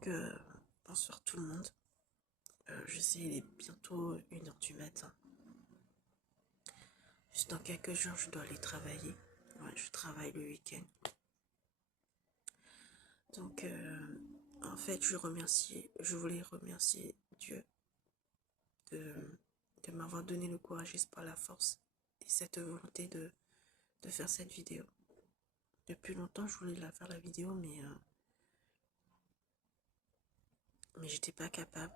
Donc, bonsoir tout le monde. Je sais, il est bientôt 1h du matin. Juste dans quelques jours, je dois aller travailler. Ouais, je travaille le week-end. Donc, en fait, je voulais remercier Dieu de, de m'avoir donné le courage, espoir, la force et cette volonté de faire cette vidéo. Depuis longtemps, je voulais la faire la vidéo, mais j'étais pas capable.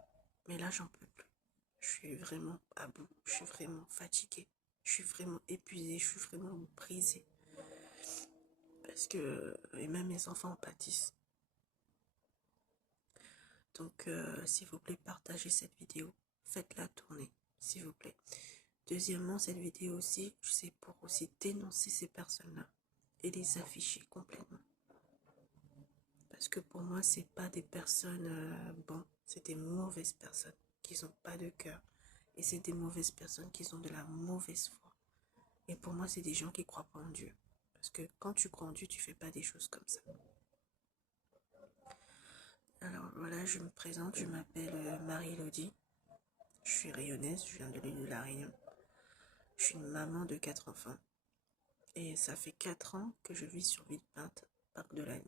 Mais là, j'en peux plus. Je suis vraiment à bout. Je suis vraiment fatiguée. Je suis vraiment épuisée. Je suis vraiment brisée. Parce que, et même mes enfants en pâtissent. Donc, s'il vous plaît, partagez cette vidéo. Faites-la tourner, s'il vous plaît. Deuxièmement, cette vidéo aussi, c'est pour aussi dénoncer ces personnes-là et les afficher complètement. Parce que pour moi, c'est pas des personnes, c'est des mauvaises personnes qui n'ont pas de cœur. Et c'est des mauvaises personnes qui ont de la mauvaise foi. Et pour moi, c'est des gens qui croient pas en Dieu. Parce que quand tu crois en Dieu, tu fais pas des choses comme ça. Alors voilà, je me présente, je m'appelle Marie-Elodie. Je suis rayonnaise, je viens de l'île de la Réunion. Je suis une maman de 4 enfants. Et ça fait 4 ans que je vis sur Villepinte, Parc de l'Anne.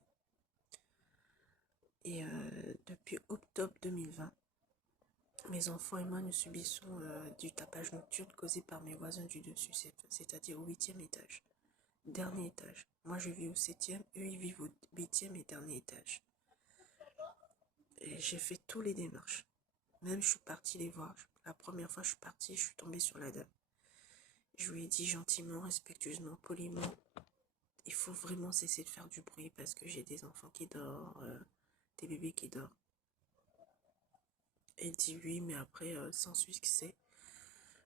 Et depuis octobre 2020, mes enfants et moi, nous subissons du tapage nocturne causé par mes voisins du dessus, c'est-à-dire au 8e étage. Dernier étage. Moi, je vis au 7e, eux, ils vivent au 8e et dernier étage. Et j'ai fait tous les démarches. Même je suis partie les voir. La première fois je suis partie, je suis tombée sur la dame. Je lui ai dit gentiment, respectueusement, poliment, il faut vraiment cesser de faire du bruit parce que j'ai des enfants qui dorment, des bébés qui dorment. Elle dit oui, mais après, sans succès.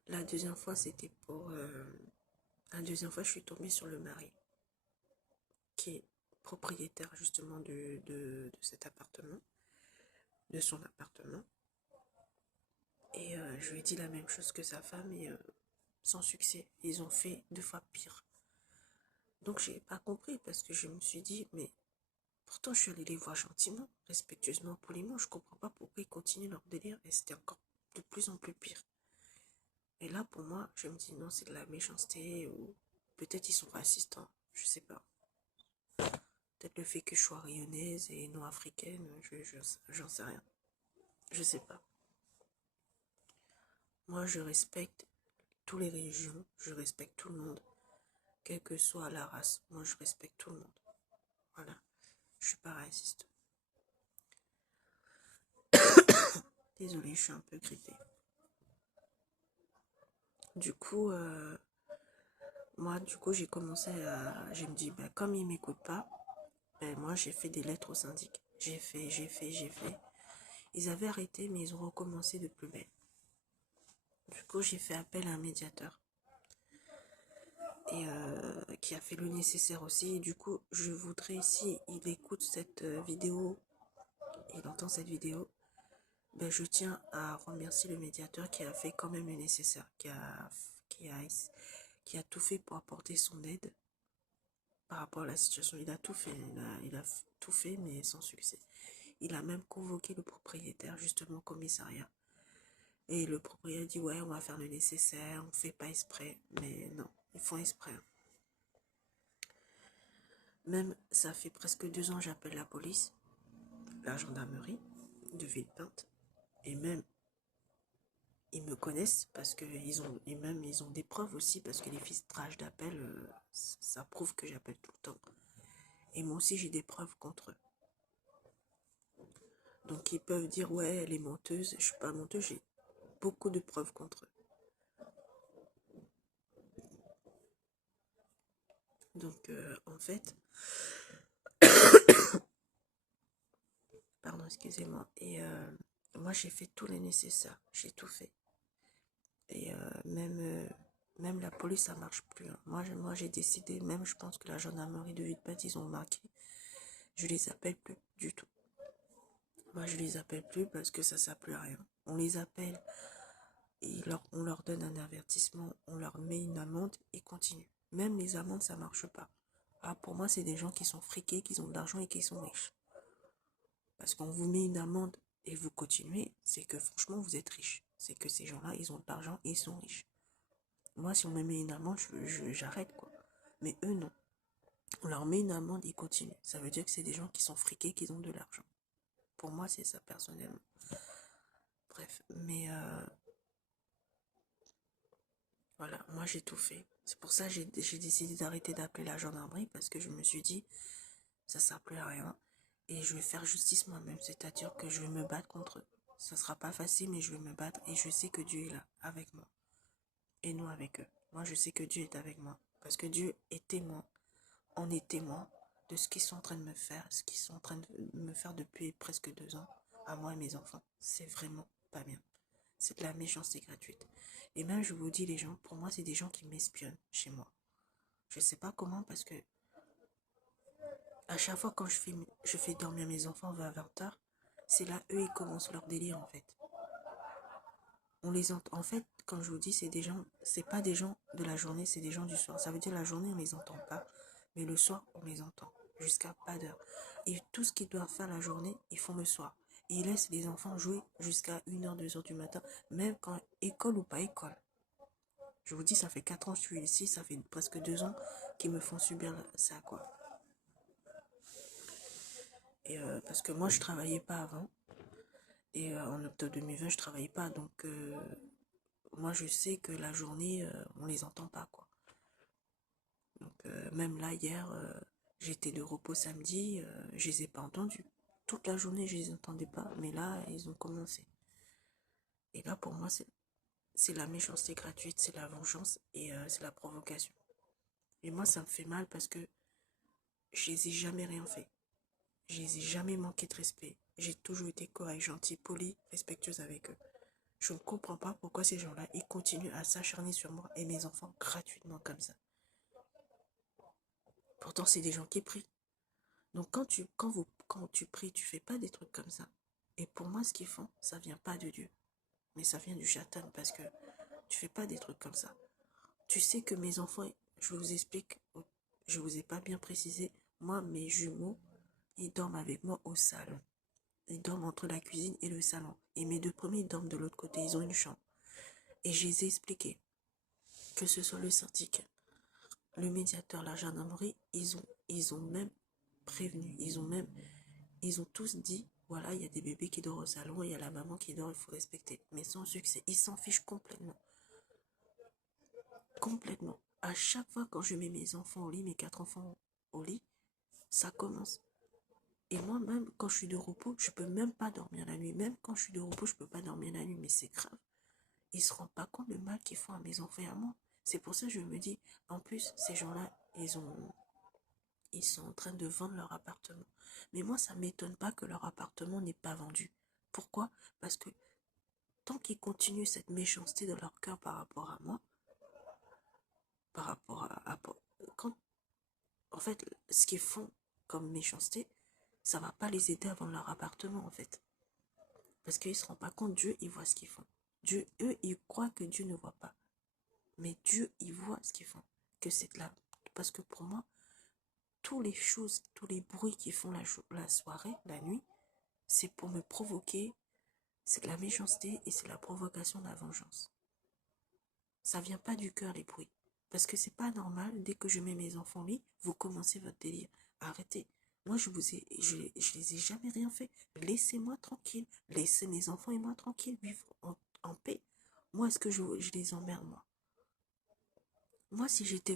La deuxième fois, c'était pour... la deuxième fois, je suis tombée sur le mari, qui est propriétaire justement de cet appartement, de son appartement. Et je lui ai dit la même chose que sa femme et sans succès. Ils ont fait 2 fois pire. Donc j'ai pas compris parce que je me suis dit, mais pourtant je suis allée les voir gentiment, respectueusement, poliment. Je comprends pas pourquoi ils continuent leur délire et c'était encore de plus en plus pire. Et là pour moi, je me dis non, c'est de la méchanceté ou peut-être ils sont racistes, je sais pas. Peut-être le fait que je sois rayonnaise et non africaine, j'en sais rien. Je sais pas. Moi je respecte toutes les religions, je respecte tout le monde, quelle que soit la race. Moi je respecte tout le monde. Voilà. Je suis pas raciste. Désolée, je suis un peu grippée. Du coup, j'ai commencé à... Je me dis, comme ils ne m'écoutent pas, moi, j'ai fait des lettres au syndic. J'ai fait. Ils avaient arrêté, mais ils ont recommencé de plus belle. Du coup, j'ai fait appel à un médiateur. Et qui a fait le nécessaire aussi. Et du coup, je voudrais, si il écoute cette vidéo, il entend cette vidéo, je tiens à remercier le médiateur qui a fait quand même le nécessaire, qui a tout fait pour apporter son aide par rapport à la situation. Il a tout fait, il a tout fait, mais sans succès. Il a même convoqué le propriétaire, justement, au commissariat. Et le propriétaire dit, ouais, on va faire le nécessaire, on fait pas exprès. Mais non, ils font exprès. Même, ça fait presque 2 ans que j'appelle la police, la gendarmerie de Villepinte. Et même, ils me connaissent parce que ils ont des preuves aussi parce que les filtrages d'appel, ça prouve que j'appelle tout le temps. Et moi aussi, j'ai des preuves contre eux. Donc, ils peuvent dire, ouais, elle est menteuse. Je suis pas menteuse, j'ai beaucoup de preuves contre eux. Donc, en fait, pardon, excusez-moi. Et moi, j'ai fait tout le nécessaire. J'ai tout fait. Et même la police, ça marche plus. Moi, j'ai décidé, même je pense que la gendarmerie de Villepinte, ils ont marqué. Je les appelle plus du tout. Moi, je les appelle plus parce que ça ne sert plus à rien. On les appelle, et on leur donne un avertissement, on leur met une amende, ils continuent. Même les amendes, ça marche pas. Ah, pour moi, c'est des gens qui sont friqués, qui ont de l'argent et qui sont riches. Parce qu'on vous met une amende et vous continuez, c'est que franchement, vous êtes riche. C'est que ces gens-là, ils ont de l'argent et ils sont riches. Moi, si on me met une amende, j'arrête, quoi. Mais eux, non. On leur met une amende, ils continuent. Ça veut dire que c'est des gens qui sont friqués, qui ont de l'argent. Pour moi, c'est ça, personnellement. Bref, mais voilà, moi, j'ai tout fait. C'est pour ça que j'ai décidé d'arrêter d'appeler la gendarmerie, parce que je me suis dit, ça ne sert plus à rien. Et je vais faire justice moi-même, c'est-à-dire que je vais me battre contre eux. Ça sera pas facile, mais je vais me battre et je sais que Dieu est là, avec moi. Et non avec eux. Moi, je sais que Dieu est avec moi. Parce que Dieu est témoin. On est témoin de ce qu'ils sont en train de me faire, ce qu'ils sont en train de me faire depuis presque 2 ans, à moi et mes enfants. C'est vraiment pas bien. C'est de la méchanceté gratuite. Et même, je vous dis, les gens, pour moi, c'est des gens qui m'espionnent chez moi. Je sais pas comment, parce que à chaque fois quand je fais dormir mes enfants vers 20h, c'est là, eux, ils commencent leur délire, en fait. On les entend. En fait, quand je vous dis, c'est des gens, c'est pas des gens de la journée, c'est des gens du soir. Ça veut dire la journée, on les entend pas, mais le soir, on les entend. Jusqu'à pas d'heure. Et tout ce qu'ils doivent faire la journée, ils font le soir. Et ils laissent les enfants jouer jusqu'à 1h, 2h du matin, même quand école ou pas école. Je vous dis, ça fait 4 ans que je suis ici, ça fait presque 2 ans qu'ils me font subir ça, quoi. Et parce que moi, je travaillais pas avant. Et en octobre 2020, je travaillais pas. Donc, moi, je sais que la journée, on les entend pas, quoi. Donc, même là, hier, j'étais de repos samedi, je les ai pas entendus. Toute la journée, je les entendais pas. Mais là, ils ont commencé. Et là, pour moi, c'est la méchanceté gratuite, c'est la vengeance et c'est la provocation. Et moi, ça me fait mal parce que je les ai jamais rien fait. Je les ai jamais manqué de respect. J'ai toujours été correct, gentil, poli, respectueuse avec eux. Je ne comprends pas pourquoi ces gens-là, ils continuent à s'acharner sur moi et mes enfants gratuitement comme ça. Pourtant, c'est des gens qui prient. Donc, quand tu pries, tu fais pas des trucs comme ça. Et pour moi, ce qu'ils font, ça vient pas de Dieu. Mais ça vient du Satan parce que tu fais pas des trucs comme ça. Tu sais que mes enfants, je vous explique, je vous ai pas bien précisé, moi, mes jumeaux, ils dorment avec moi au salon. Ils dorment entre la cuisine et le salon. Et mes deux premiers, ils dorment de l'autre côté, ils ont une chambre. Et je les ai expliqué, que ce soit le syndic, le médiateur, la gendarmerie, ils ont même prévenu, ils ont tous dit, voilà, il y a des bébés qui dorment au salon, il y a la maman qui dort, il faut respecter. Mais sans succès, ils s'en fichent complètement. Complètement. À chaque fois quand je mets mes enfants au lit, mes 4 enfants au lit, ça commence. Et moi, même quand je suis de repos, je peux même pas dormir la nuit. Même quand je suis de repos, je peux pas dormir la nuit, mais c'est grave. Ils se rendent pas compte du mal qu'ils font à mes enfants et à moi. C'est pour ça que je me dis, en plus, ces gens-là, ils sont en train de vendre leur appartement. Mais moi, ça m'étonne pas que leur appartement n'est pas vendu. Pourquoi? Parce que tant qu'ils continuent cette méchanceté dans leur cœur par rapport à moi, par rapport quand, en fait, ce qu'ils font comme méchanceté, ça va pas les aider à vendre leur appartement, en fait. Parce qu'ils se rendent pas compte, Dieu, il voit ce qu'ils font. Dieu, eux, ils croient que Dieu ne voit pas. Mais Dieu, il voit ce qu'ils font. Que c'est là. Parce que pour moi, toutes les choses, tous les bruits qui font la soirée, la nuit, c'est pour me provoquer, c'est de la méchanceté et c'est la provocation de la vengeance. Ça vient pas du cœur, les bruits. Parce que c'est pas normal, dès que je mets mes enfants au lit, vous commencez votre délire. Arrêtez. Moi, je les ai jamais rien fait. Laissez-moi tranquille. Laissez mes enfants et moi tranquille, vivre en paix. Moi, est-ce que je les emmerde, moi? Moi, si j'étais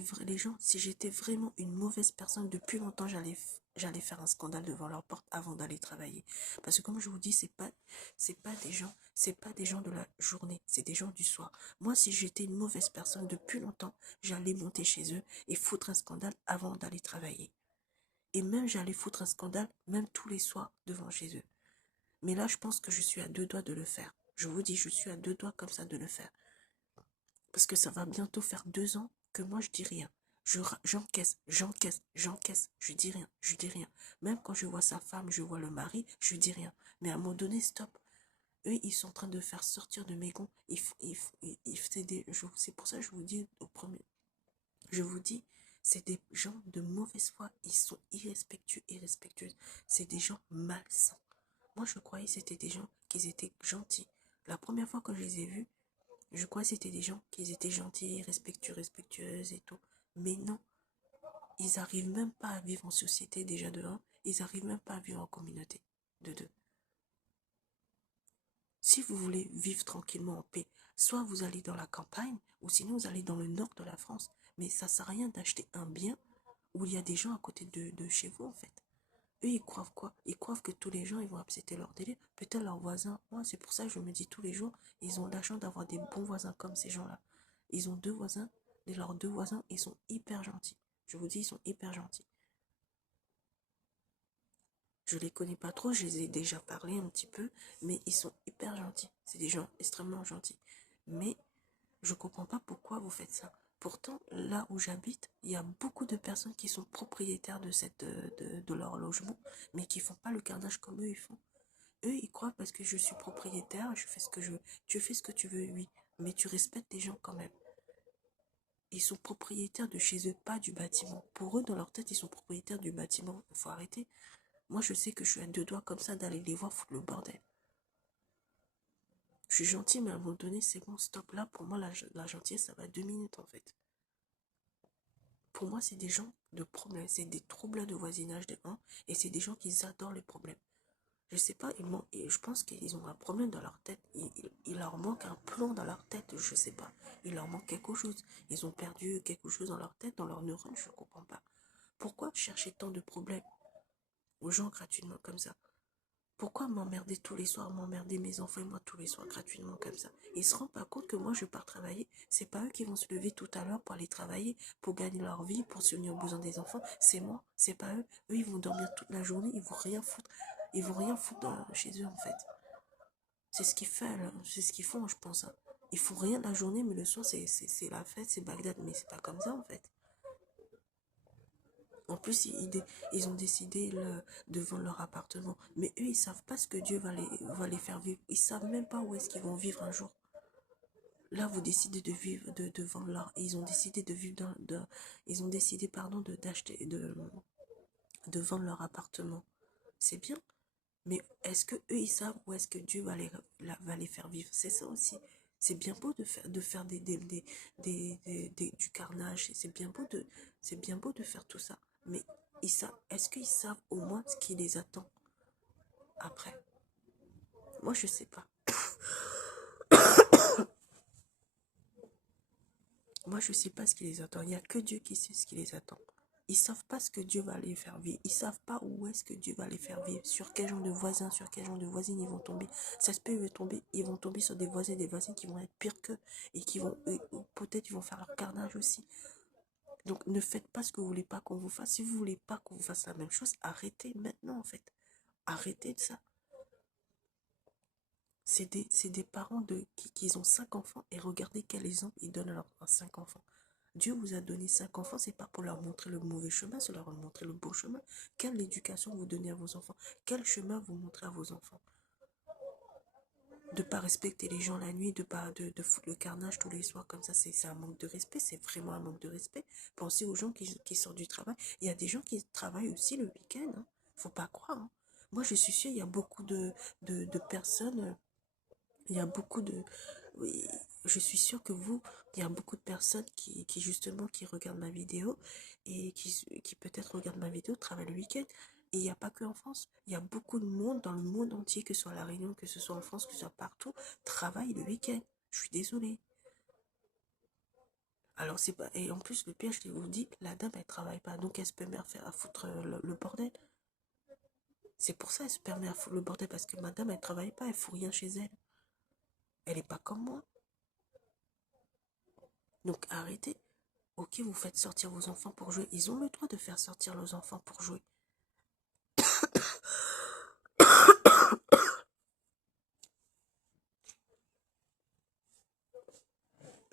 vraiment une mauvaise personne, depuis longtemps, j'allais faire un scandale devant leur porte avant d'aller travailler. Parce que comme je vous dis, c'est pas des gens de la journée, c'est des gens du soir. Moi, si j'étais une mauvaise personne depuis longtemps, j'allais monter chez eux et foutre un scandale avant d'aller travailler. Et même, j'allais foutre un scandale, même tous les soirs, devant chez eux. Mais là, je pense que je suis à 2 doigts de le faire. Je vous dis, je suis à 2 doigts comme ça de le faire. Parce que ça va bientôt faire 2 ans que moi je dis rien. J'encaisse, je dis rien, je dis rien. Même quand je vois sa femme, je vois le mari, je dis rien. Mais à un moment donné, stop. Eux, ils sont en train de faire sortir de mes gonds. C'est pour ça que je vous dis au premier. Je vous dis, c'est des gens de mauvaise foi. Ils sont irrespectueux, irrespectueuses. C'est des gens malsains. Moi, je croyais que c'était des gens qui étaient gentils. La première fois que je les ai vus, je croyais que c'était des gens qui étaient gentils, respectueux, respectueuses et tout. Mais non, ils n'arrivent même pas à vivre en société déjà de un. Ils n'arrivent même pas à vivre en communauté de deux. Si vous voulez vivre tranquillement en paix, soit vous allez dans la campagne, ou sinon vous allez dans le nord de la France. Mais ça ne sert à rien d'acheter un bien où il y a des gens à côté de chez vous, en fait. Eux, ils croient quoi? Ils croient que tous les gens, ils vont accepter leur délire. Peut-être leurs voisins. Moi, c'est pour ça que je me dis tous les jours, ils ont la chance d'avoir des bons voisins comme ces gens-là. Ils ont deux voisins, et leurs deux voisins, ils sont hyper gentils. Je vous dis, ils sont hyper gentils. Je les connais pas trop, je les ai déjà parlé un petit peu, mais ils sont hyper gentils. C'est des gens extrêmement gentils. Mais je comprends pas pourquoi vous faites ça. Pourtant, là où j'habite, il y a beaucoup de personnes qui sont propriétaires de leur logement, mais qui font pas le carnage comme eux ils font. Eux, ils croient parce que je suis propriétaire, je fais ce que je veux. Tu fais ce que tu veux, oui, mais tu respectes les gens quand même. Ils sont propriétaires de chez eux, pas du bâtiment. Pour eux, dans leur tête, ils sont propriétaires du bâtiment. Il faut arrêter. Moi, je sais que je suis à deux doigts comme ça d'aller les voir foutre le bordel. Je suis gentil, mais à un moment donné, c'est bon, stop. Là, pour moi, la gentillesse, ça va 2 minutes, en fait. Pour moi, c'est des gens de problème. C'est des troubles de voisinage de un. Et c'est des gens qui adorent les problèmes. Je sais pas, je pense qu'ils ont un problème dans leur tête. Il leur manque un plan dans leur tête, je sais pas. Il leur manque quelque chose. Ils ont perdu quelque chose dans leur tête, dans leurs neurones, je comprends pas. Pourquoi chercher tant de problèmes aux gens gratuitement comme ça? Pourquoi m'emmerder tous les soirs, m'emmerder mes enfants et moi tous les soirs gratuitement comme ça? Ils se rendent pas compte que moi je pars travailler, c'est pas eux qui vont se lever tout à l'heure pour aller travailler, pour gagner leur vie, pour subvenir aux besoins des enfants, c'est moi, c'est pas eux. Eux ils vont dormir toute la journée, ils vont rien foutre. Ils vont rien foutre chez eux en fait. C'est ce qu'ils font, là. C'est ce qu'ils font, je pense. Hein. Ils font rien la journée, mais le soir c'est la fête, c'est Bagdad, mais c'est pas comme ça en fait. En plus, ils ont décidé de vendre leur appartement. Mais eux, ils savent pas ce que Dieu va les faire vivre. Ils savent même pas où est-ce qu'ils vont vivre un jour. Là, vous décidez de vivre, de vendre leur... Ils ont décidé de vivre ils ont décidé, pardon, d'acheter, de vendre leur appartement. C'est bien. Mais est-ce que eux, ils savent où est-ce que Dieu va les faire vivre? C'est ça aussi. C'est bien beau de faire du carnage. C'est bien beau de faire tout ça. Mais est-ce qu'ils savent au moins ce qui les attend après? Moi, je sais pas. Moi, je sais pas ce qui les attend. Il n'y a que Dieu qui sait ce qui les attend. Ils savent pas ce que Dieu va les faire vivre. Ils savent pas où est-ce que Dieu va les faire vivre. Sur quel genre de voisins, sur quel genre de voisines ils vont tomber. Ça se peut, ils vont tomber sur des voisins et des voisines qui vont être pires qu'eux. Et qui vont, peut-être, ils vont faire leur carnage aussi. Donc, ne faites pas ce que vous voulez pas qu'on vous fasse. Si vous voulez pas qu'on vous fasse la même chose, arrêtez maintenant, en fait. Arrêtez de ça. C'est des parents qui ont 5 enfants et regardez quel exemple ils donnent à leurs 5 enfants. Dieu vous a donné 5 enfants, c'est pas pour leur montrer le mauvais chemin, c'est leur montrer le beau chemin. Quelle éducation vous donnez à vos enfants? Quel chemin vous montrez à vos enfants? De pas respecter les gens la nuit, de foutre le carnage tous les soirs comme ça, c'est un manque de respect, c'est vraiment un manque de respect. Pensez aux gens qui sortent du travail. Il y a des gens qui travaillent aussi le week-end, hein. Faut pas croire. Hein. Moi, je suis sûre, il y a beaucoup de personnes, il y a beaucoup de... Oui, je suis sûre que il y a beaucoup de personnes qui justement, qui regardent ma vidéo et qui peut-être regardent ma vidéo, travaillent le week-end. Et il n'y a pas que en France. Il y a beaucoup de monde dans le monde entier, que ce soit à La Réunion, que ce soit en France, que ce soit partout, travaillent le week-end. Je suis désolée. Alors, c'est pas... Et en plus, le pire, je vous dis, la dame, elle travaille pas. Donc, elle se permet à faire à foutre le bordel. C'est pour ça qu'elle se permet à foutre le bordel, parce que madame, elle travaille pas, elle fout rien chez elle. Elle est pas comme moi. Donc, arrêtez. Ok, vous faites sortir vos enfants pour jouer. Ils ont le droit de faire sortir leurs enfants pour jouer.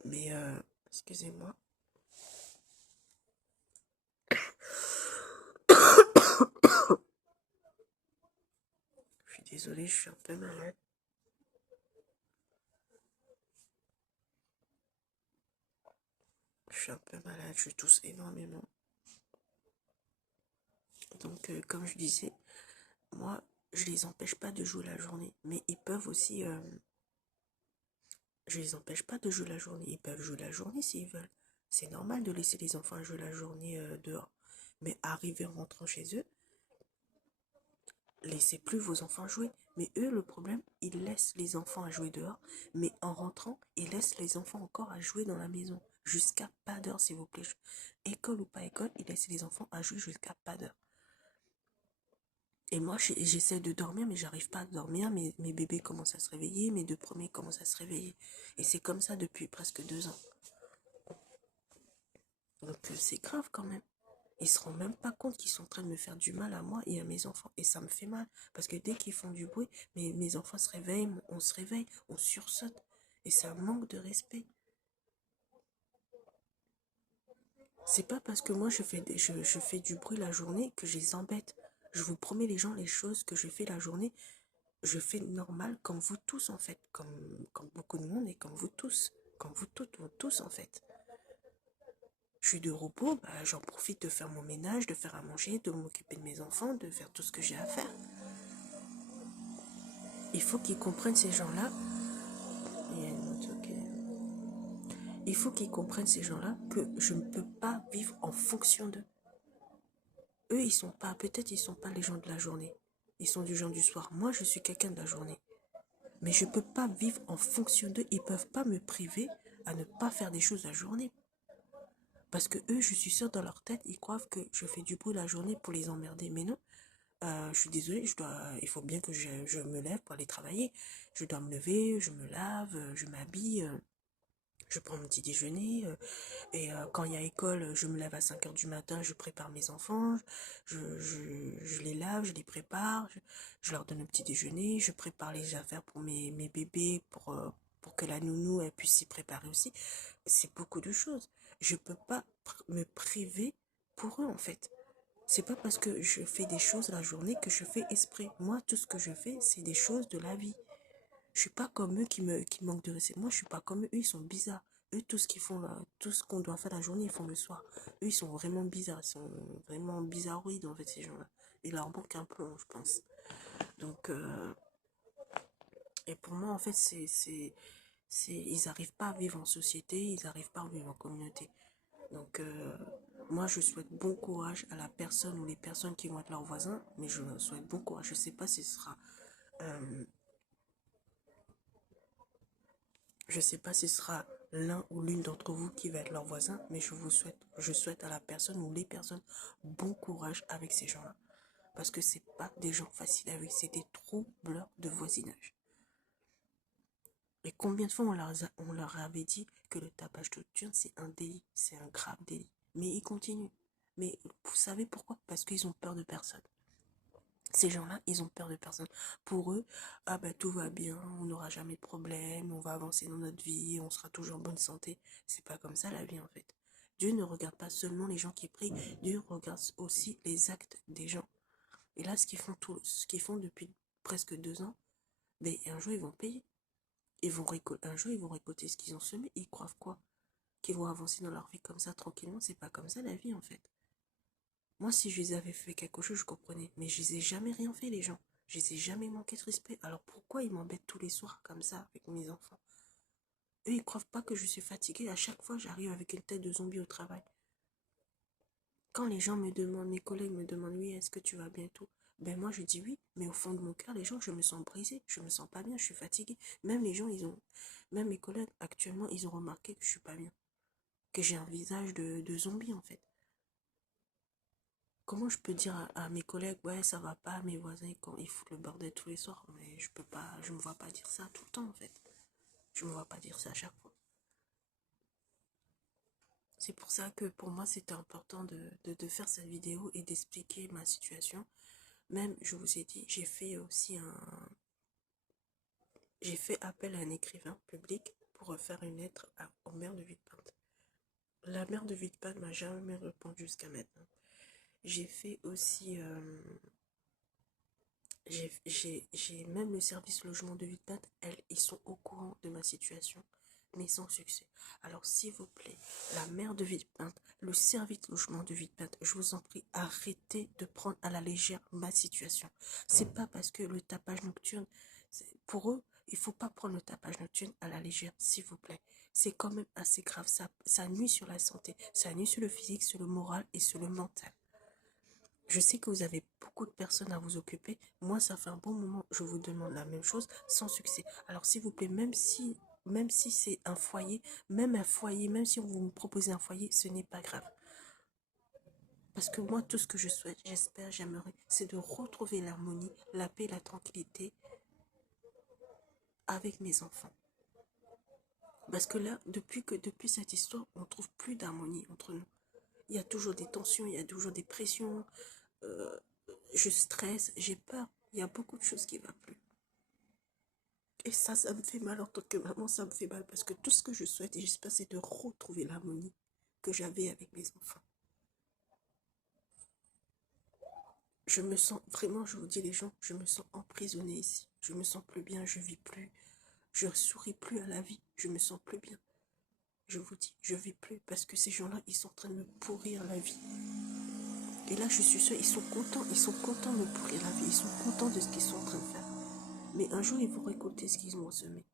Mais, excusez-moi. Je suis désolée, je suis un peu malade. Je suis un peu malade, je tousse énormément. Donc, comme je disais, moi, je les empêche pas de jouer la journée, mais ils peuvent aussi, je les empêche pas de jouer la journée, ils peuvent jouer la journée s'ils veulent. C'est normal de laisser les enfants jouer la journée dehors. Mais arriver en rentrant chez eux, laissez plus vos enfants jouer. Mais eux, le problème, ils laissent les enfants à jouer dehors, mais en rentrant, ils laissent les enfants encore à jouer dans la maison. Jusqu'à pas d'heure, s'il vous plaît. École ou pas école, ils laissent les enfants à jouer jusqu'à pas d'heure. Et moi, j'essaie de dormir, mais j'arrive pas à dormir. Mes bébés commencent à se réveiller, mes deux premiers commencent à se réveiller. Et c'est comme ça depuis presque 2 ans. Donc c'est grave quand même. Ils se rendent même pas compte qu'ils sont en train de me faire du mal à moi et à mes enfants. Et ça me fait mal. Parce que dès qu'ils font du bruit, mes enfants se réveillent, on se réveille, on sursaute. Et c'est un manque de respect. C'est pas parce que moi je fais du bruit la journée que je les embête. Je vous promets les gens, les choses que je fais la journée, je fais normal comme vous tous en fait. Comme beaucoup de monde et comme vous tous. Comme vous tous en fait. Je suis de repos, bah, j'en profite de faire mon ménage, de faire à manger, de m'occuper de mes enfants, de faire tout ce que j'ai à faire. Il faut qu'ils comprennent ces gens-là. Il faut qu'ils comprennent ces gens-là que je ne peux pas vivre en fonction d'eux. Eux, ils sont pas, peut-être ils sont pas les gens de la journée. Ils sont du genre du soir. Moi, je suis quelqu'un de la journée. Mais je peux pas vivre en fonction d'eux. Ils peuvent pas me priver à ne pas faire des choses la journée. Parce que eux, je suis sûre dans leur tête, ils croient que je fais du bruit la journée pour les emmerder. Mais non, je suis désolée, il faut bien que je me lève pour aller travailler. Je dois me lever, je me lave, je m'habille, je prends mon petit déjeuner. Et quand il y a école, je me lève à 5 heures du matin, je prépare mes enfants, je les lave, je les prépare, je leur donne un petit déjeuner, je prépare les affaires pour mes bébés, pour que la nounou elle puisse s'y préparer aussi. C'est beaucoup de choses. Je peux pas me priver pour eux en fait. C'est pas parce que je fais des choses la journée que je fais exprès. Moi, tout ce que je fais, c'est des choses de la vie. Je suis pas comme eux qui manquent de respect. Moi, je suis pas comme eux. Eux, ils sont bizarres. Eux, tout ce qu'ils font là, tout ce qu'on doit faire la journée, ils font le soir. Eux, ils sont vraiment bizarres. Ils sont vraiment bizarroïdes, en fait, ces gens-là. Il leur manque un peu, je pense. Donc, et pour moi, en fait, ils arrivent pas à vivre en société, ils arrivent pas à vivre en communauté. Donc, moi, je souhaite bon courage à la personne ou les personnes qui vont être leurs voisins, mais je souhaite bon courage. Je sais pas si ce sera euh, Je sais pas si ce sera l'un ou l'une d'entre vous qui va être leur voisin, mais je souhaite à la personne ou les personnes bon courage avec ces gens-là. Parce que c'est pas des gens faciles avec, c'est des troubleurs de voisinage. Et combien de fois on leur avait dit que le tapage nocturne c'est un délit, c'est un grave délit. Mais ils continuent. Mais vous savez pourquoi? Parce qu'ils ont peur de personne. Ces gens-là, ils ont peur de personne. Pour eux, ah ben tout va bien, on n'aura jamais de problème, on va avancer dans notre vie, on sera toujours en bonne santé. C'est pas comme ça la vie en fait. Dieu ne regarde pas seulement les gens qui prient, Dieu regarde aussi les actes des gens. Et là, ce qu'ils font depuis presque 2 ans, ben un jour ils vont payer. Un jour ils vont récolter ce qu'ils ont semé. Ils croient quoi? Qu'ils vont avancer dans leur vie comme ça tranquillement. C'est pas comme ça la vie en fait. Moi, si je les avais fait quelque chose, je comprenais. Mais je les ai jamais rien fait, les gens. Je les ai jamais manqué de respect. Alors pourquoi ils m'embêtent tous les soirs comme ça avec mes enfants? Eux, ils croient pas que je suis fatiguée. À chaque fois, j'arrive avec une tête de zombie au travail. Quand les gens me demandent, mes collègues me demandent, oui, est-ce que tu vas bien et tout? Ben moi, je dis oui. Mais au fond de mon cœur, les gens, je me sens brisée. Je me sens pas bien. Je suis fatiguée. Même les gens, même mes collègues, actuellement, ils ont remarqué que je suis pas bien. Que j'ai un visage de zombie, en fait. Comment je peux dire à mes collègues, ouais, ça va pas, mes voisins, quand ils foutent le bordel tous les soirs, mais je peux pas, je me vois pas dire ça tout le temps, en fait. Je me vois pas dire ça à chaque fois. C'est pour ça que pour moi, c'était important de faire cette vidéo et d'expliquer ma situation. Même, je vous ai dit, j'ai fait appel à un écrivain public pour faire une lettre au maire de Villepinte. La maire de Villepinte m'a jamais répondu jusqu'à maintenant. J'ai fait aussi, j'ai même le service logement de Villepinte, ils sont au courant de ma situation. mais sans succès. Alors, s'il vous plaît, la mère de Villepinte, le service logement de Villepinte, je vous en prie, arrêtez de prendre à la légère ma situation. C'est pas parce que le tapage nocturne, pour eux, il faut pas prendre le tapage nocturne à la légère, s'il vous plaît. C'est quand même assez grave, ça nuit sur la santé, ça nuit sur le physique, sur le moral et sur le mental. Je sais que vous avez beaucoup de personnes à vous occuper. Moi, ça fait un bon moment, je vous demande la même chose, sans succès. Alors, s'il vous plaît, même si c'est un foyer, même si vous me proposez un foyer, ce n'est pas grave. Parce que moi, tout ce que je souhaite, j'espère, j'aimerais, c'est de retrouver l'harmonie, la paix, la tranquillité avec mes enfants. Parce que là, depuis cette histoire, on ne trouve plus d'harmonie entre nous. Il y a toujours des tensions, il y a toujours des pressions. Euh, je stresse, j'ai peur. Il y a beaucoup de choses qui ne vont plus. Et ça me fait mal en tant que maman, ça me fait mal parce que tout ce que je souhaite et j'espère, c'est de retrouver l'harmonie que j'avais avec mes enfants. Je me sens, vraiment, je vous dis les gens, je me sens emprisonnée ici. Je me sens plus bien, je vis plus. Je souris plus à la vie, je me sens plus bien. Je vous dis, je vis plus parce que ces gens-là, ils sont en train de me pourrir la vie. Et là, je suis seule, ils sont contents de me pourrir la vie, ils sont contents de ce qu'ils sont en train de faire. Mais un jour, ils vont récolter ce qu'ils ont semé.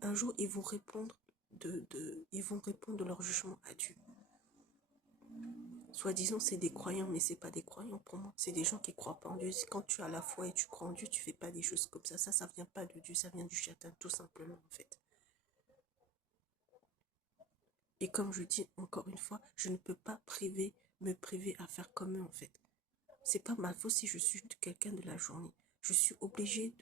Un jour, ils vont répondre ils vont répondre de leur jugement à Dieu. Soi-disant, c'est des croyants, mais c'est pas des croyants pour moi. C'est des gens qui croient pas en Dieu. Quand tu as la foi et tu crois en Dieu, tu fais pas des choses comme ça. Ça vient pas de Dieu, ça vient du Satan, tout simplement, en fait. Et comme je dis encore une fois, je ne peux pas me priver à faire comme eux, en fait. C'est pas ma faute si je suis quelqu'un de la journée. Je suis obligée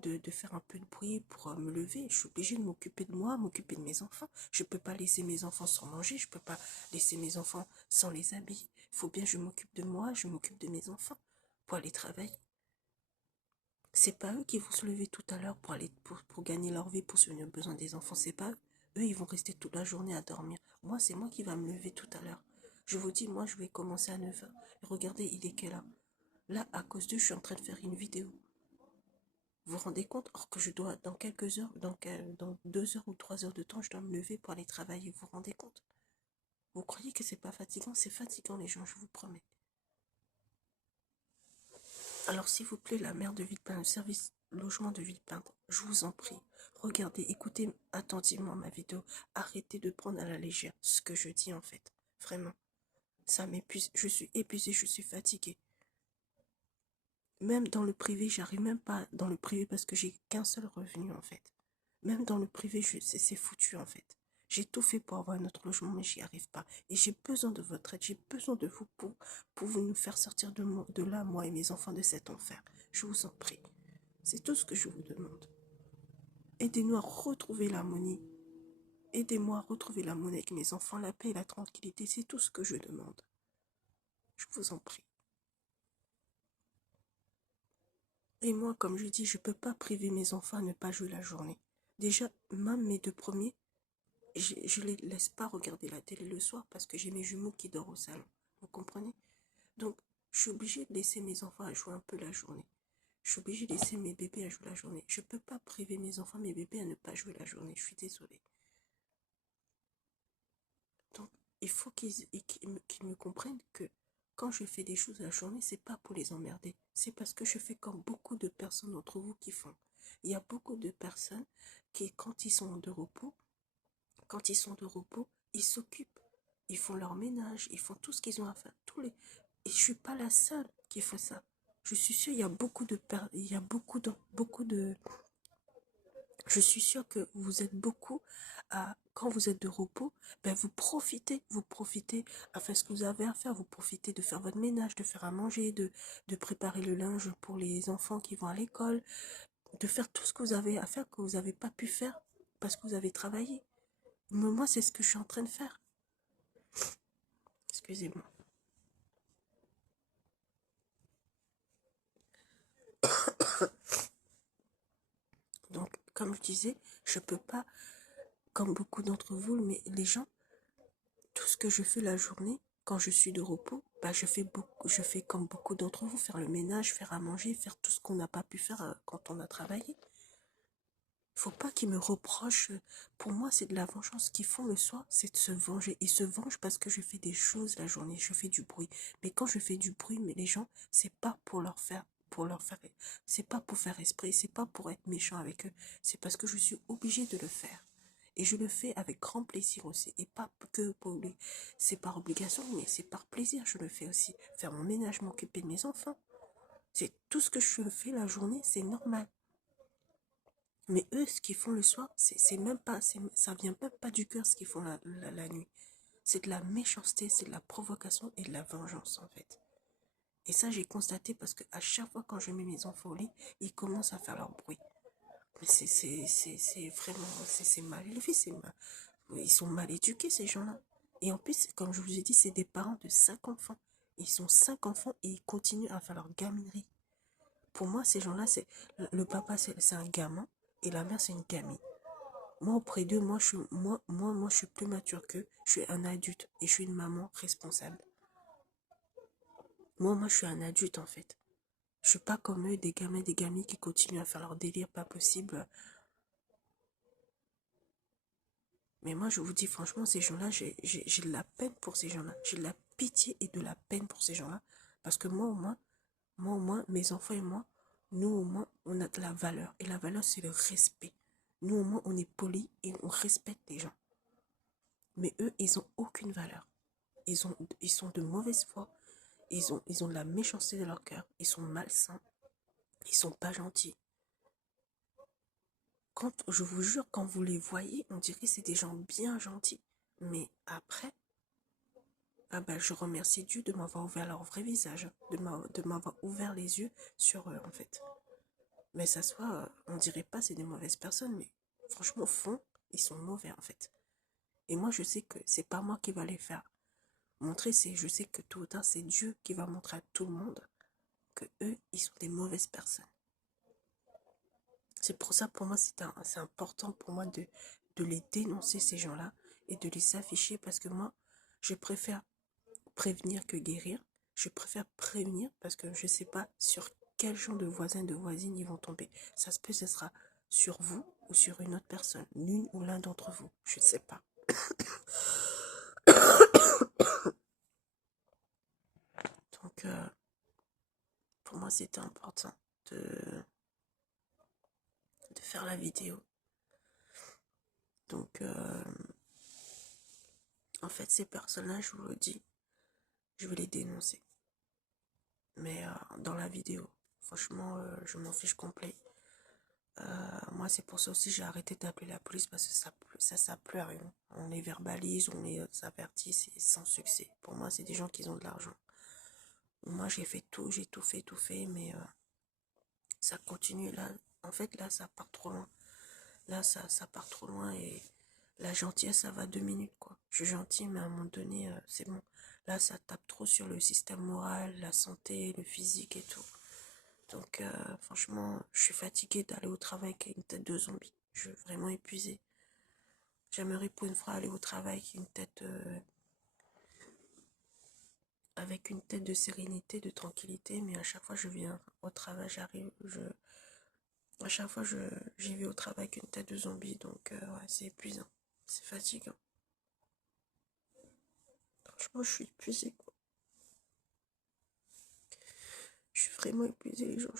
de faire un peu de bruit pour me lever. Je suis obligée de m'occuper de moi, m'occuper de mes enfants. Je ne peux pas laisser mes enfants sans manger. Je ne peux pas laisser mes enfants sans les habiller. Il faut bien que je m'occupe de moi, je m'occupe de mes enfants pour aller travailler. C'est pas eux qui vont se lever tout à l'heure pour gagner leur vie, pour subvenir aux besoins des enfants. C'est pas eux. Eux, ils vont rester toute la journée à dormir. Moi, c'est moi qui va me lever tout à l'heure. Je vous dis, moi, je vais commencer à 9h. Regardez, il est quelle heure? Là, à cause d'eux, je suis en train de faire une vidéo. Vous vous rendez compte? Or que je dois, dans quelques heures, dans 2 heures ou 3 heures de temps, je dois me lever pour aller travailler. Vous vous rendez compte? Vous croyez que c'est pas fatigant? C'est fatigant, les gens, je vous promets. Alors, s'il vous plaît, la mère de Villepinte, le service logement de Villepinte, je vous en prie, regardez, écoutez attentivement ma vidéo. Arrêtez de prendre à la légère ce que je dis, en fait. Vraiment. Ça m'épuise. Je suis épuisée, je suis fatiguée. Même dans le privé, j'arrive même pas dans le privé parce que j'ai qu'un seul revenu, en fait. Même dans le privé, c'est foutu, en fait. J'ai tout fait pour avoir un autre logement, mais j'y arrive pas. Et j'ai besoin de votre aide, j'ai besoin de vous pour vous nous faire sortir de là, moi et mes enfants, de cet enfer. Je vous en prie. C'est tout ce que je vous demande. Aidez-nous à retrouver l'harmonie. Aidez-moi à retrouver l'harmonie avec mes enfants, la paix et la tranquillité. C'est tout ce que je demande. Je vous en prie. Et moi, comme je dis, je ne peux pas priver mes enfants à ne pas jouer la journée. Déjà, même mes deux premiers, je ne les laisse pas regarder la télé le soir parce que j'ai mes jumeaux qui dorment au salon. Vous comprenez? Donc, je suis obligée de laisser mes enfants à jouer un peu la journée. Je suis obligée de laisser mes bébés à jouer la journée. Je ne peux pas priver mes enfants, mes bébés à ne pas jouer la journée. Je suis désolée. Donc, il faut qu'ils me comprennent que quand je fais des choses la journée, c'est pas pour les emmerder. C'est parce que je fais comme beaucoup de personnes d'entre vous qui font. Il y a beaucoup de personnes qui, quand ils sont de repos, ils s'occupent. Ils font leur ménage, ils font tout ce qu'ils ont à faire. Et je suis pas la seule qui fait ça. Je suis sûre, il y a il y a beaucoup de, je suis sûre que vous êtes beaucoup quand vous êtes de repos, ben vous profitez à faire ce que vous avez à faire, vous profitez de faire votre ménage, de faire à manger, de préparer le linge pour les enfants qui vont à l'école, de faire tout ce que vous avez à faire que vous n'avez pas pu faire parce que vous avez travaillé. Mais moi, c'est ce que je suis en train de faire. Excusez-moi. Donc, comme je disais, je peux pas, comme beaucoup d'entre vous, mais les gens, tout ce que je fais la journée, quand je suis de repos, bah je fais comme beaucoup d'entre vous, faire le ménage, faire à manger, faire tout ce qu'on n'a pas pu faire quand on a travaillé. Il faut pas qu'ils me reprochent. Pour moi, c'est de la vengeance. Ce qu'ils font le soir, c'est de se venger. Ils se vengent parce que je fais des choses la journée, je fais du bruit. Mais quand je fais du bruit, mais les gens, c'est pas pour leur faire, c'est pas pour faire esprit, c'est pas pour être méchant avec eux. C'est parce que je suis obligée de le faire. Et je le fais avec grand plaisir aussi. Et pas que pour lui. C'est par obligation, mais c'est par plaisir, je le fais aussi. Faire mon ménage, m'occuper de mes enfants. C'est tout ce que je fais la journée, c'est normal. Mais eux, ce qu'ils font le soir, c'est même pas, ça vient même pas du cœur ce qu'ils font la nuit. C'est de la méchanceté, c'est de la provocation et de la vengeance en fait. Et ça, j'ai constaté parce que à chaque fois quand je mets mes enfants au lit, ils commencent à faire leur bruit. Mais c'est vraiment, c'est mal élevé, ils sont mal éduqués ces gens-là. Et en plus, comme je vous ai dit, c'est des parents de 5 enfants. Ils ont 5 enfants et ils continuent à faire leur gaminerie. Pour moi, ces gens-là, le papa, c'est un gamin et la mère, c'est une gamine. Moi, auprès d'eux, moi, je suis plus mature qu'eux. Je suis un adulte et je suis une maman responsable. Moi, je suis un adulte, en fait. Je suis pas comme eux, des gamins, des gamines qui continuent à faire leur délire pas possible. Mais moi, je vous dis franchement, ces gens-là, j'ai de la peine pour ces gens-là. J'ai de la pitié et de la peine pour ces gens-là. Parce que moi, au moins, mes enfants et moi, nous, au moins, on a de la valeur. Et la valeur, c'est le respect. Nous, au moins, on est poli et on respecte les gens. Mais eux, ils ont aucune valeur. Ils sont de mauvaise foi. Ils ont de la méchanceté dans leur cœur. Ils sont malsains. Ils sont pas gentils. Quand, je vous jure, quand vous les voyez, on dirait que c'est des gens bien gentils. Mais après, ah ben, je remercie Dieu de m'avoir ouvert leur vrai visage, de m'avoir ouvert les yeux sur eux, en fait. Mais ça soit, on dirait pas c'est des mauvaises personnes, mais franchement, au fond, ils sont mauvais, en fait. Et moi, je sais que c'est pas moi qui va les faire montrer, je sais que tôt ou tard, c'est Dieu qui va montrer à tout le monde que eux, ils sont des mauvaises personnes. C'est pour ça, pour moi, c'est important pour moi de les dénoncer, ces gens-là, et de les afficher, parce que moi, je préfère prévenir que guérir. Je préfère prévenir parce que je ne sais pas sur quel genre de voisins, de voisines ils vont tomber. Ça se peut, ce sera sur vous ou sur une autre personne, l'une ou l'un d'entre vous. Je ne sais pas. Donc, pour moi, c'était important de faire la vidéo. Donc, en fait, ces personnes-là, je vous le dis, je vais les dénoncer. Mais dans la vidéo, franchement, je m'en fiche complet. Moi, c'est pour ça aussi j'ai arrêté d'appeler la police parce que ça pleut à rien. On les verbalise, on les avertit, c'est sans succès. Pour moi, c'est des gens qui ont de l'argent. Moi, j'ai fait tout, j'ai tout fait, mais ça continue là. En fait, là, ça part trop loin. Là, ça part trop loin et la gentillesse, ça va 2 minutes, quoi. Je suis gentille, mais à un moment donné, c'est bon. Là, ça tape trop sur le système moral, la santé, le physique et tout. Donc, franchement, je suis fatiguée d'aller au travail avec une tête de zombie. Je suis vraiment épuisée. J'aimerais pour une fois aller au travail avec une tête de sérénité, de tranquillité, mais à chaque fois je viens au travail, à chaque fois j'y vais au travail avec une tête de zombie, donc ouais, c'est épuisant, c'est fatigant. Franchement, je suis épuisée, quoi. Je suis vraiment épuisée, les gens.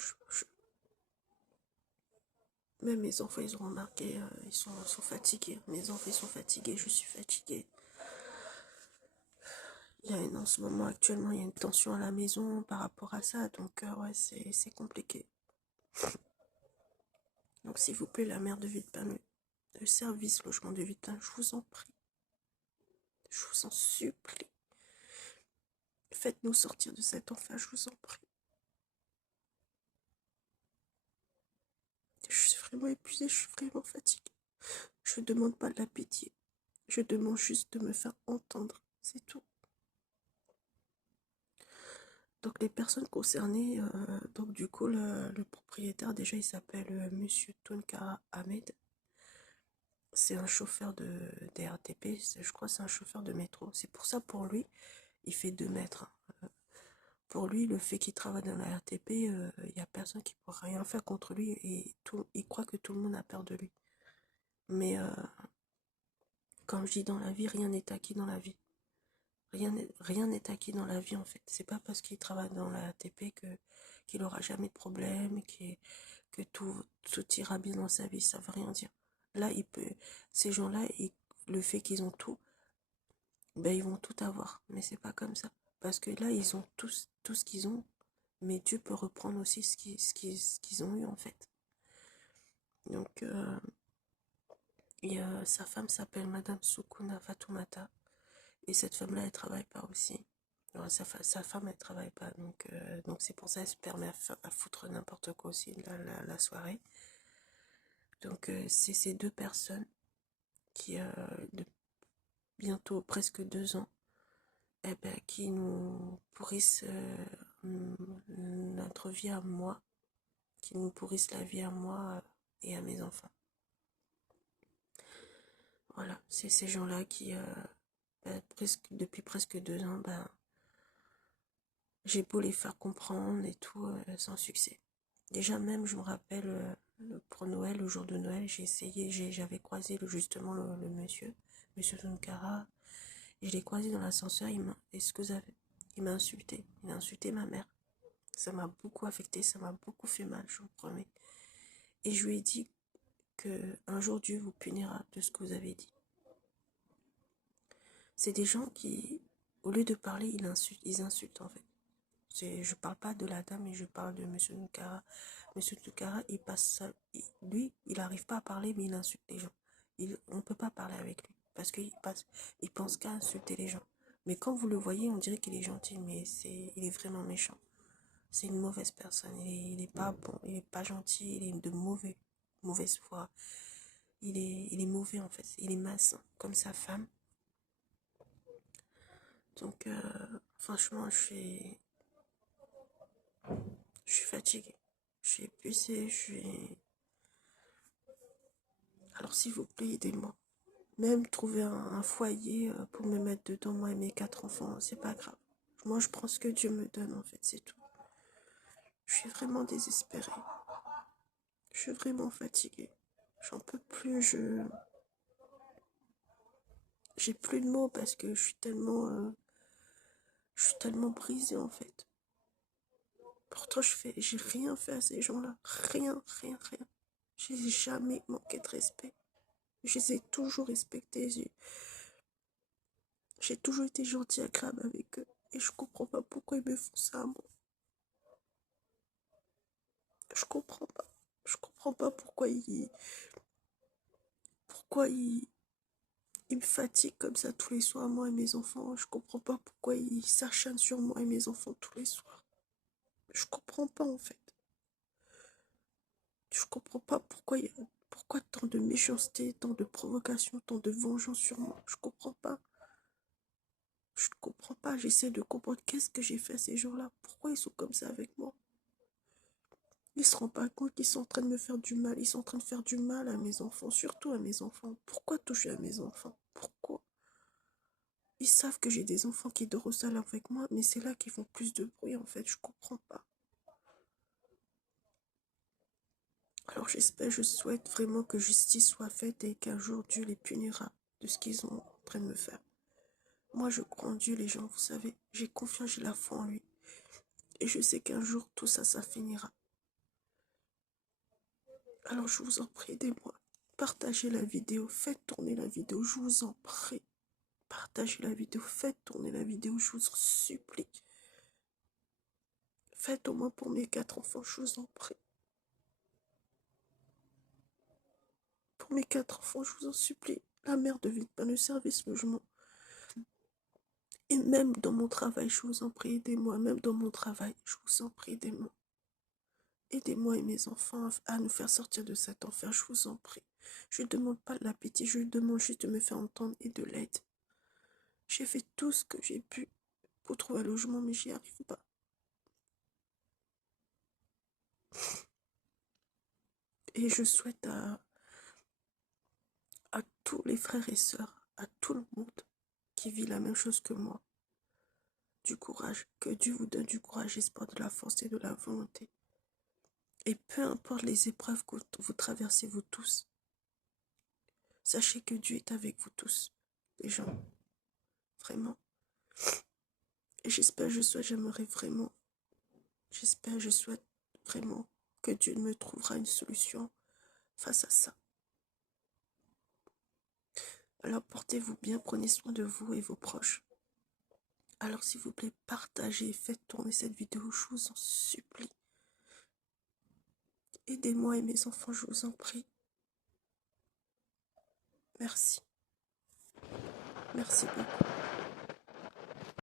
Même mes enfants, ils ont remarqué, ils sont fatigués. Mes enfants, ils sont fatigués, je suis fatiguée. En ce moment, actuellement, il y a une tension à la maison par rapport à ça, donc ouais, c'est compliqué. Donc, s'il vous plaît, la mère de Villepin, le service logement de Villepin, je vous en prie, je vous en supplie, faites-nous sortir de cet enfer, je vous en prie. Je suis vraiment épuisée, je suis vraiment fatiguée. Je ne demande pas de la pitié, je demande juste de me faire entendre, c'est tout. Donc les personnes concernées, donc du coup le propriétaire déjà il s'appelle Monsieur Tonkara Ahmed. C'est un chauffeur des RTP, je crois que c'est un chauffeur de métro. C'est pour ça pour lui, il fait 2 mètres. Pour lui, le fait qu'il travaille dans la RTP, il n'y a personne qui pourra rien faire contre lui et il croit que tout le monde a peur de lui. Mais comme je dis, dans la vie, rien n'est acquis dans la vie. Rien n'est acquis dans la vie, en fait. C'est pas parce qu'il travaille dans la ATP qu'il aura jamais de problème, que tout ira bien dans sa vie. Ça veut rien dire. Là, ces gens-là, le fait qu'ils ont tout, ben, ils vont tout avoir. Mais c'est pas comme ça. Parce que là, ils ont tout ce qu'ils ont. Mais Dieu peut reprendre aussi ce qu'ils ont eu, en fait. Donc, sa femme s'appelle Madame Sukuna Fatoumata. Et cette femme-là, elle travaille pas aussi. Alors, sa femme, elle travaille pas. Donc c'est pour ça qu'elle se permet à foutre n'importe quoi aussi la soirée. Donc, c'est ces deux personnes qui, de bientôt presque 2 ans, eh ben, qui nous pourrissent notre vie à moi, qui nous pourrissent la vie à moi et à mes enfants. Voilà, c'est ces gens-là qui, ben, depuis presque 2 ans, ben, j'ai beau les faire comprendre et tout, sans succès. Déjà même, je me rappelle, pour Noël, le jour de Noël, j'avais croisé justement le monsieur Tunkara, et je l'ai croisé dans l'ascenseur, il m'a insulté, il a insulté ma mère. Ça m'a beaucoup affecté, ça m'a beaucoup fait mal, je vous promets. Et je lui ai dit que un jour Dieu vous punira de ce que vous avez dit. C'est des gens qui, au lieu de parler, ils insultent en fait. Je parle pas de la dame, mais je parle de monsieur Tunkara. Monsieur Tunkara, lui, il n'arrive pas à parler, mais il insulte les gens. On ne peut pas parler avec lui, parce il pense qu'à insulter les gens. Mais quand vous le voyez, on dirait qu'il est gentil, mais il est vraiment méchant. C'est une mauvaise personne. Il est pas bon, il est pas gentil, il est de mauvaise foi. Il est mauvais en fait. Il est malsain, comme sa femme. Donc, franchement, je suis fatiguée. Je suis épuisée, Alors, s'il vous plaît, aidez-moi. Même trouver un foyer pour me mettre dedans, moi et mes 4 enfants, c'est pas grave. Moi, je prends ce que Dieu me donne, en fait, c'est tout. Je suis vraiment désespérée. Je suis vraiment fatiguée. J'en peux plus, j'ai plus de mots parce que je suis tellement brisée, en fait. Pourtant, j'ai rien fait à ces gens-là. Rien, rien, rien. J'ai jamais manqué de respect. Je les ai toujours respectés. J'ai toujours été gentille, agréable avec eux. Et je comprends pas pourquoi ils me font ça à moi. Je comprends pas. Je comprends pas pourquoi ils me fatiguent comme ça tous les soirs, moi et mes enfants. Je comprends pas pourquoi ils s'acharnent sur moi et mes enfants tous les soirs. Je comprends pas en fait. Je comprends pas pourquoi tant de méchanceté, tant de provocation, tant de vengeance sur moi. Je comprends pas. Je ne comprends pas. J'essaie de comprendre qu'est-ce que j'ai fait à ces jours-là. Pourquoi ils sont comme ça avec moi. Ils se rendent pas compte qu'ils sont en train de me faire du mal. Ils sont en train de faire du mal à mes enfants, surtout à mes enfants. Pourquoi toucher à mes enfants? Pourquoi? Ils savent que j'ai des enfants qui dorment au salon avec moi, mais c'est là qu'ils font plus de bruit en fait. Je comprends pas. Alors je souhaite vraiment que justice soit faite et qu'un jour Dieu les punira de ce qu'ils sont en train de me faire. Moi je crois en Dieu les gens, vous savez. J'ai confiance, j'ai la foi en lui. Et je sais qu'un jour tout ça, ça finira. Alors je vous en prie, aidez-moi. Partagez la vidéo, faites tourner la vidéo, je vous en prie. Partagez la vidéo, faites tourner la vidéo, je vous en supplie. Faites au moins pour mes 4 enfants, je vous en prie. Pour mes 4 enfants, je vous en supplie. La mère de pas le service logement. Et même dans mon travail, je vous en prie, aidez-moi. Même dans mon travail, je vous en prie, aidez-moi. Aidez-moi et mes enfants à nous faire sortir de cet enfer, je vous en prie. Je ne demande pas de la pitié, je demande juste de me faire entendre et de l'aide. J'ai fait tout ce que j'ai pu pour trouver un logement, mais j'y arrive pas. Et je souhaite à tous les frères et sœurs, à tout le monde qui vit la même chose que moi, du courage. Que Dieu vous donne du courage, espoir, de la force et de la volonté. Et peu importe les épreuves que vous traversez, vous tous, Sachez que Dieu est avec vous tous, les gens, vraiment. Et je souhaite vraiment que Dieu me trouvera une solution face à ça. Alors portez-vous bien, prenez soin de vous et vos proches. Alors s'il vous plaît, partagez, faites tourner cette vidéo, je vous en supplie. Aidez-moi et mes enfants, je vous en prie. Merci. Merci beaucoup.